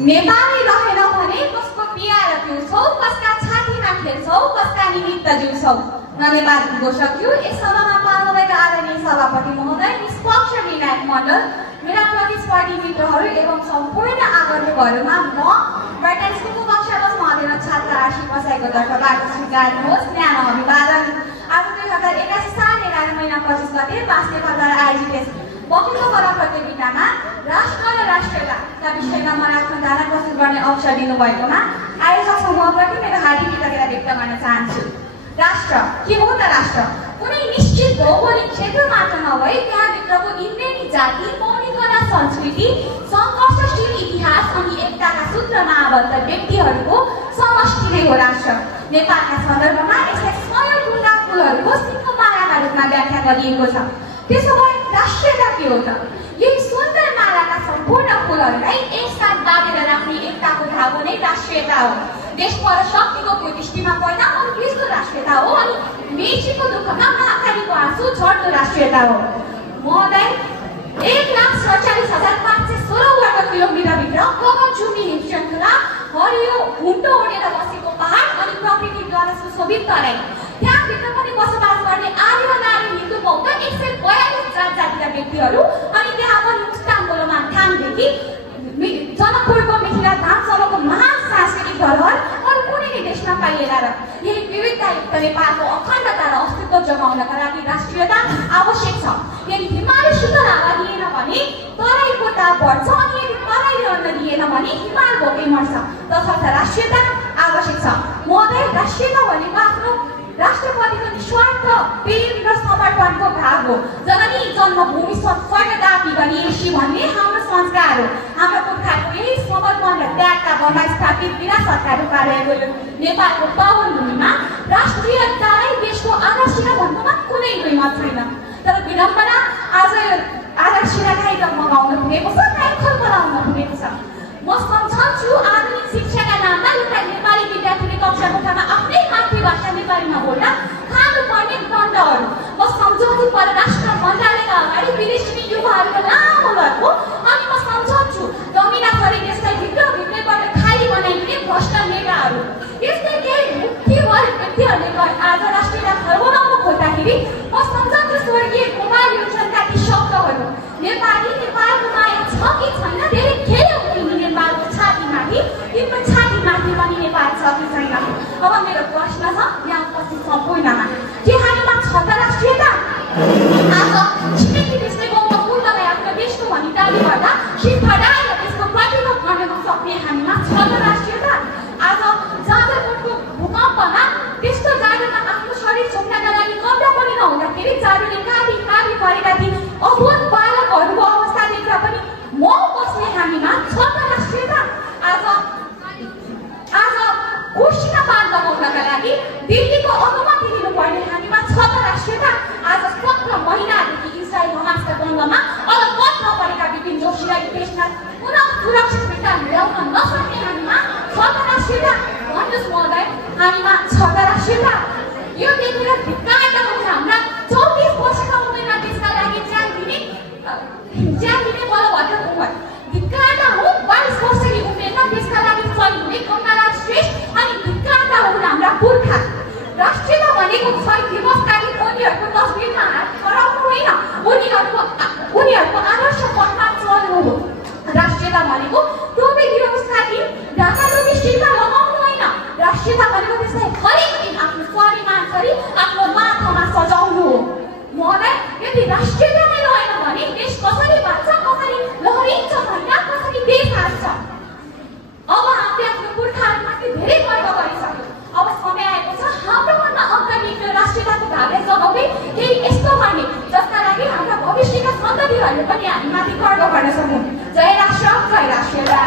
नेपाली रहेन भने कसको बिहार पिउँछौ, कसका छातीमा खेल्छौ, कसका निमित्त जिउँछौ। धन्यवाद दिन सक्यो। यस सभामा पाल्नुभएका आदरणीय सभापति महोदय, निष्पक्ष निर्णायक मण्डल, मेरा प्रतिस्पर्धी मित्रहरू एवं सम्पूर्ण आगन्तुकहरूमा म ब्रिटेन स्कुलको कक्षा 10 मध्यान्ह छात्र आर्षिक बसाइको तर्फबाट स्वीकार्नुहोस् न्यानो अभिवादन। आज 2081 साल 11 महिना 25 गते वासनेपद्वारा आयोजित यस वक्तृत्व कला प्रतियोगितामा राष्ट्र र राष्ट्रियताका विषयमा मनात्मक धारणा प्रस्तुत गर्ने अवसर दिनुभएकोमा आयोजक समूहप्रति मेरो हार्दिक कृतज्ञता व्यक्त गर्न चाहन्छु। राष्ट्र के हो त? राष्ट्र कुनै निश्चित भौगोलिक क्षेत्र मात्र नभई त्यहाँभित्रको इन्द्रेणी जाति, मौलिकता, संस्कृति, सङ्घर्षशील इतिहास अनि एकताका सूत्रमा आबद्ध व्यक्तिहरूको समष्टि नै हो राष्ट्र। नेपालका सन्दर्भमा यसलाई सयौं ढुङ्गा फुलहरूको सिंहमालाका रूपमा व्याख्या गरिएको छ। त्यसो भए राष्ट्रियता के हो त? यही सुन्दर मालाका सम्पूर्ण फुलहरूलाई एकसाथ बाँधेर राख्ने एकताको धागो नै राष्ट्रियता हो। देश पर शक्तिको प्रतिष्ठिमा पैदा उत्कृष्ट राष्ट्रियता हो अनि मेचीको दुःखमा महाकालीको आँसु झर्दो राष्ट्रियता हो। महोदय, 1,47,516 वर्ग किलोमिटरभित्र गगनचुम्बी हिम श्रृङ्खला, हरियो हुन्टो ओढेर बसेको पहाड अनि प्रकृतिद्वारा सुशोभित तराई, त्यहाँभित्र पनि बसोबास गर्ने आर्य, नारी, हिन्दू, बौद्ध 142 जात जातिका व्यक्तिहरू अनि त्यहाँ पनि मुस्ताङ गोलोमान थाङदेखि जनकपुरको मिथिला धामसम्मको महान सांस्कृतिक धरोहर अरू कुनै देशमा पाइएन र यही विविधतायुक्त नेपालको अखण्डता र अस्तित्व जगाउनका लागि राष्ट्रियता आवश्यक छ। यदि हिमालय शीतल हावा दिएन भने तराईको ताप बढ्छ अनि यदि तराईले अन्न दिएन भने हिमाल भोकै मर्छ। तसर्थ राष्ट्रियता आवश्यक छ। महोदय, राष्ट्रियता भनेको आफ्नो राष्ट्रपतिको निस्वार्थ प्रेम र समर्पणको भाव हो। जननी जन्मभूमि स्वर्गदापी गणेशी भन्ने हाम्रो संस्कार हो। हाम्रो पुर्खाको यही समर्पण र त्यागका बलमा स्थापित विरासतका रूपमा रहेको यो नेपालको पावन भूमिमा राष्ट्रियतालाई देशको आधारशिला भन्नुमा कुनै दुई मत छैन। तर विडम्बना आज यो आधारशिला काहीँ डगमगाउन पुगेको छ, काहीँ खलबलाउन पुगेको छ। म सम्झन्छु आधुनिक शिक्षाका नाममा एउटा नेपाली विद्यार्थीले कक्षा कोठामा आफ्नै मातृभाषा नेपालीमा बोल्दा खानुपर्ने दण्डहरू। म सम्झन्छु परराष्ट्र मन्त्रालयका अगाडि विदेशी युवाहरूको लामो लड्को अनि म सम्झन्छु दमिनाथरी देशलाई भित्रभित्रैबाट खाली बनाइदिने भ्रष्ट नेताहरू। यस्तै केही मुख्यवर व्यक्तिहरूले आज राष्ट्रियता खर्बनाउन खोज्दाखेरि म सम्झन्छु स्वर्गीय कुमार योजनका ती शब्दहरू। नेपाली नेपालको माया छ कि छैन, धेरै खेल्यो तिमी नेपालको छातीमाथि, तिम्रो छातीमाथि पनि नेपाल छ कि छैन। अब मेरो प्रश्न छ यहाँ उपस्थित सम्पूर्णमा, के हामीमा छ त राष्ट्रियता? आज छिमेकी देशले गौरवपूर्णलाई आफ्नो देशको भनी दाबी गर्दा शीत हटाएर त्यसको प्रतिरोध गर्न सक्ने हामीमा छ त राष्ट्रियता? आज जाजरकोटको भूकम्पमा त्यस्तो जाडोमा आफ्नो शरीर छोप्नका लागि कपडा पनि नहुँदाखेरि जाडोले काबी परेका ती अबोध बालकहरूको अवस्था देख्दा पनि म बस्ने हामीमा छ त राष्ट्रियता? आज कुर्सीमा पार लगाउनका लागि दिल्लीको अनुमति लिनुपर्ने हामीमा छ त राष्ट्रियता? आज 17 महिनादेखि इजरायल हमासका द्वन्द्वमा अलगत नपरेका विपिन जोशीलाई देशमा पुनः सुरक्षित फिर्ता ल्याउन नसक्ने हामीमा छ त राष्ट्रियता? भन्नुहोस् महोदय, हामीमा छ त राष्ट्रियता? यो देखेर धिक्कार हुन्छ हाम्रा 34 वर्षका उमेरमा देशका लागि ज्यान दिने बलभद्र कुँवर। धिक्कार हो 22 वर्षकी उमेरमा देशका लागि शहीद हुने गङ्गाराज श्रेष्ठ अनि धिक्कार हुन् हाम्रा पुर्खा। राष्ट्रियता भनेको शहीद दिवसका दिन उनीहरूको तस्बिरमा हात खराउनु होइन, उनीहरूको आदर्श पथमा चल्नु हो। राष्ट्रियता भनेको टोपी दिवसका दिन ढाका टोपी शिरमा लगाउनु होइन। राष्ट्रियता भनेको त्यसलाई हरेक दिन आफ्नो स्वाभिमान गरी आफ्नो माथामा सजाउनु हो। महोदय, यदि राष्ट्रियता नै रहेन भने देश कसरी बाँच्छ, कसरी लहरिन्छ भन्दा कसरी देश हाँस्छ? अब हामीले आफ्नो पुर्खाहरूमाथि धेरै गर्व गरिसक्यौँ। अब समय आएको छ हाम्रो भन्दा अग्रणी राष्ट्रियताको भागलाई जगाउँदै केही यस्तो गर्ने जसका लागि हाम्रा भविष्यका सन्ततिहरूले पनि हामीमाथि गर्व गर्न सकुन्। जय राष्ट्र, जय राष्ट्रियता।